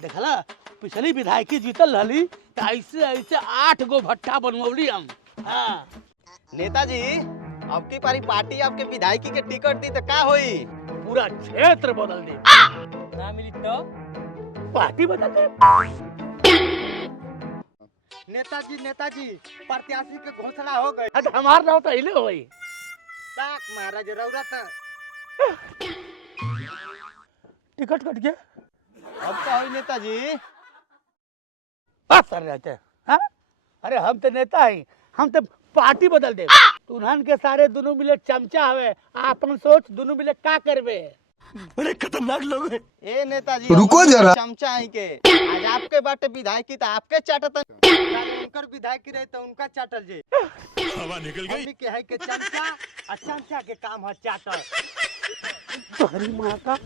देखला पिछली विधायकी जीतल रहली तो ऐसे ऐसे 8 गो भट्टा बनवली हम। हाँ नेताजी अब की पारी पार्टी आपके विधायकी के टिकट दी तो का होई? पूरा क्षेत्र बदल दे। ना मिली तो पार्टी बदल दे। नेताजी प्रत्याशी के घोषणा हो गई। तो हमार नाव तो हिले होई। ताक महाराज रौरा तो टिकट कट गया। अब का होई नेताजी? बस सर रहते हाँ? अरे हम तो नेता ही, हम तो पार्टी बदल दे। तुरहन के सारे दोनों मिले चमचा हवे, आपन सोच दोनों मिले का करबे। बड़े खतरनाक लोग हैं। ए नेताजी रुको जरा। चमचा है के आज आपके बाटे विधायकी तो आपके चाटत उनकर विधायकी रहे तो उनका चाटल जे हवा निकल गई। हमनी के है के चमचा आ चमचा के काम है चाटल। तुम्हारी माँ का